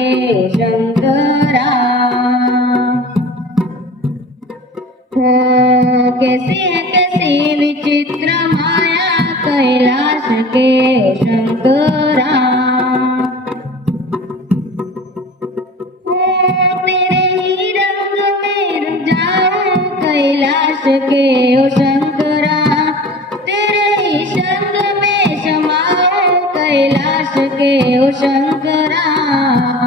के शंकरा। हो कैसी विचित्र माया कैलाश के शंकरा। तेरे ही रंग में रंजाऊं कैलाश के ओ शंकरा। तेरे ही संग में समाऊं कैलाश के ओ शंकरा।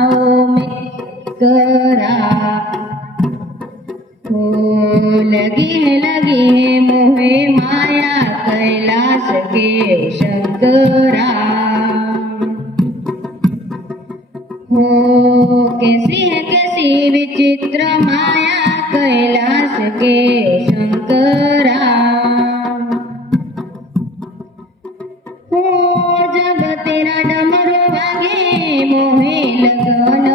ओ मेरा हो लगी है मोहे माया कैलाश के ओ शंकरा। हो कैसी विचित्र माया कैलाश के शंकरा। हो जब तेरा डमरू वागे मोहे लगन